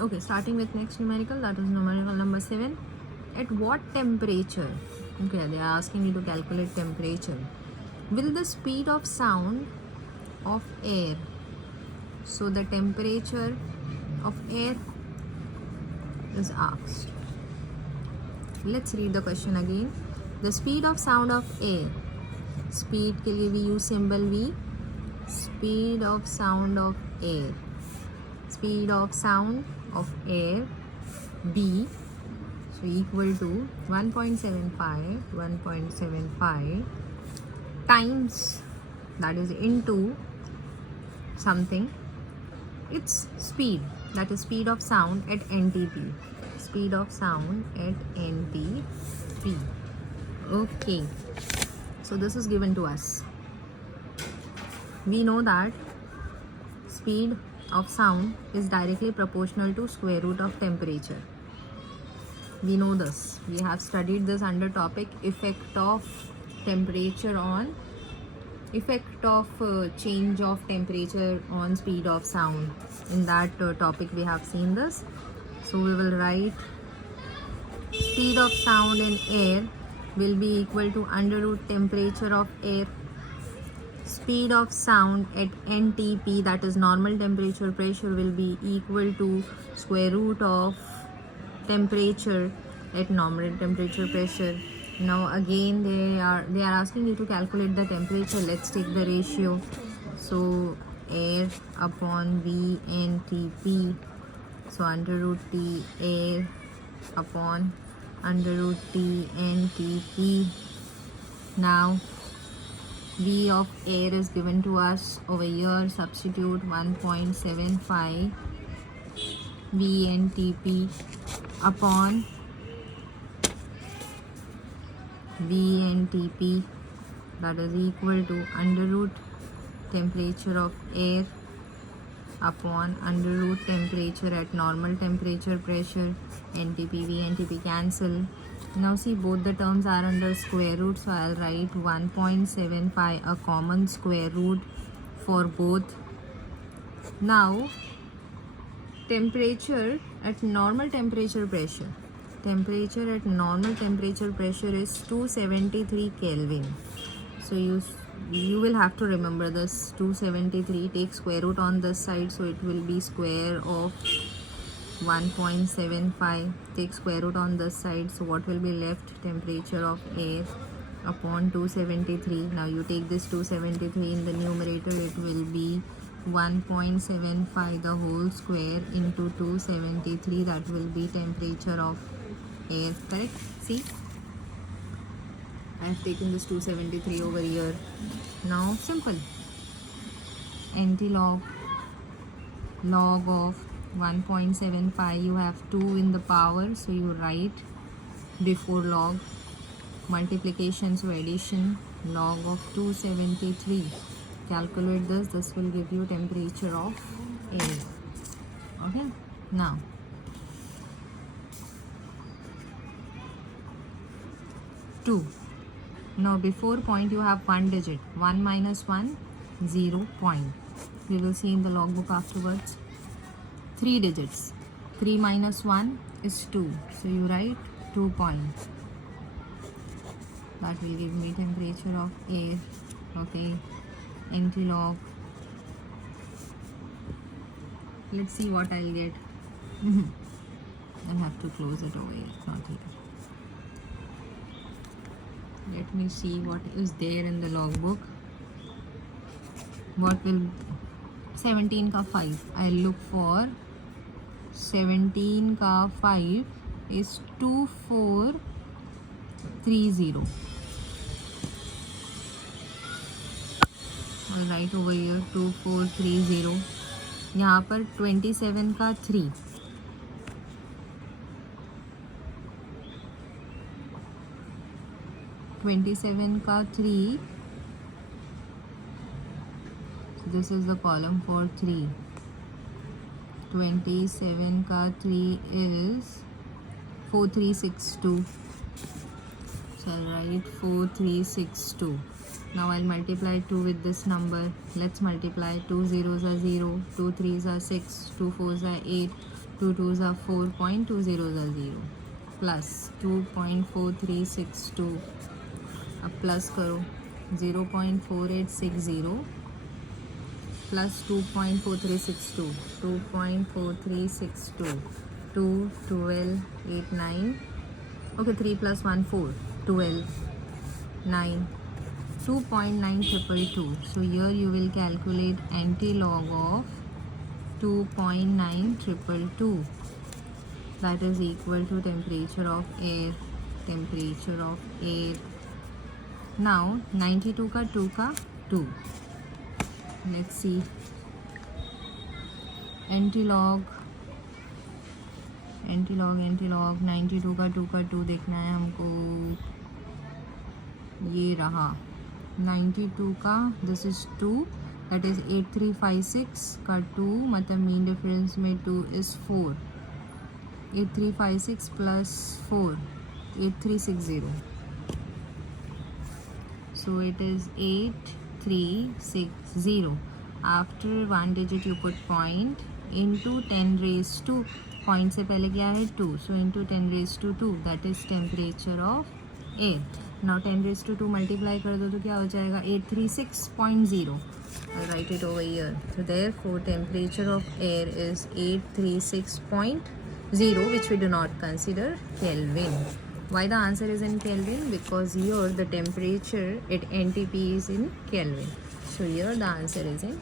Okay, starting with next numerical, that is numerical number 7. At what temperature? Okay, they are asking you to calculate temperature. Will the speed of sound of air, so the temperature of air is asked. Let's read the question again. The speed of sound of air. Speed के लिए we use symbol V. Speed of sound of air. Speed of sound of air B, so equal to 1.75 times, that is into something, its speed, that is speed of sound at NTP. Speed of sound at NTP. Okay, so this is given to us. We know that speed of sound is directly proportional to square root of temperature. We know this. We have studied this under topic effect of temperature on change of temperature on speed of sound. In that topic we have seen this. So we will write speed of sound in air will be equal to under root temperature of air. Speed of sound at NTP, that is normal temperature pressure, will be equal to square root of temperature at normal temperature pressure. Now again they are asking you to calculate the temperature. Let's take the ratio. So air upon VNTP, so under root T air upon under root T NTP. Now V of air is given to us over here. Substitute 1.75 VNTP upon VNTP, that is equal to under root temperature of air upon under root temperature at normal temperature pressure. NTP, VNTP cancel. Now see, both the terms are under square root, so I'll write 1.75, a common square root for both. Now temperature at normal temperature pressure. Temperature at normal temperature pressure is 273 Kelvin. So you will have to remember this 273. Take square root on this side, so it will be square of 1.75. Take square root on this side, so what will be left? Temperature of air upon 273. Now you take this 273 in the numerator, it will be 1.75 the whole square into 273, that will be temperature of air, correct? See, I have taken this 273 over here. Now simple, anti-log of 1.75, you have 2 in the power, so you write before log, multiplication, so addition, log of 273. Calculate this, this will give you temperature of air. Okay, now two. Now before point you have one digit, 1 minus 1, 0 point. We will see in the logbook afterwards. 3 digits, 3 minus 1 is 2, so you write 2 points. That will give me temperature of air. Okay, anti-log. Let's see what I'll get. I'll have to close it over here, not here. Let me see what is there in the logbook. What will 17 ka 5? I'll look for 17 ka 5 is 2430. I'll write over here 2430. यहाँ पर 27 का 3, 27 का 3, so this is the column for 3. 27 का 3 is 4362, so I'll write 4362. Now I'll multiply 2 with this number. Let's multiply. 2 zeros are 0, 2 threes are 6, 2 fours are 8, 2 2s are 4, 2 zeros are 0 plus 2.4362 अब plus करो 0.4860 plus 2.4362 2 12 8 9 okay 3 plus 1 4 12 9 2.9222 so here you will calculate anti-log of 2.9222 that is equal to temperature of air now 92 का 2 का 2 let's see anti-log 92 का 2 का 2 देखना है हमको ये रहा 92 का दिस इज 2 दैट इज 8356 का 2 मतलब मीन डिफरेंस में 2 is 4 8356 plus 4 8360 so it is 8360 after one digit you put point into 10 raised to point से पहले क्या है 2 so into 10 raised to 2 that is temperature of air now 10 raised to 2 multiply कर दो तो क्या हो जाएगा 836.0 I'll write it over here so therefore temperature of air is 836.0 which we do not consider Kelvin. Why the answer is in Kelvin? Because here the temperature at NTP is in Kelvin. So here the answer is in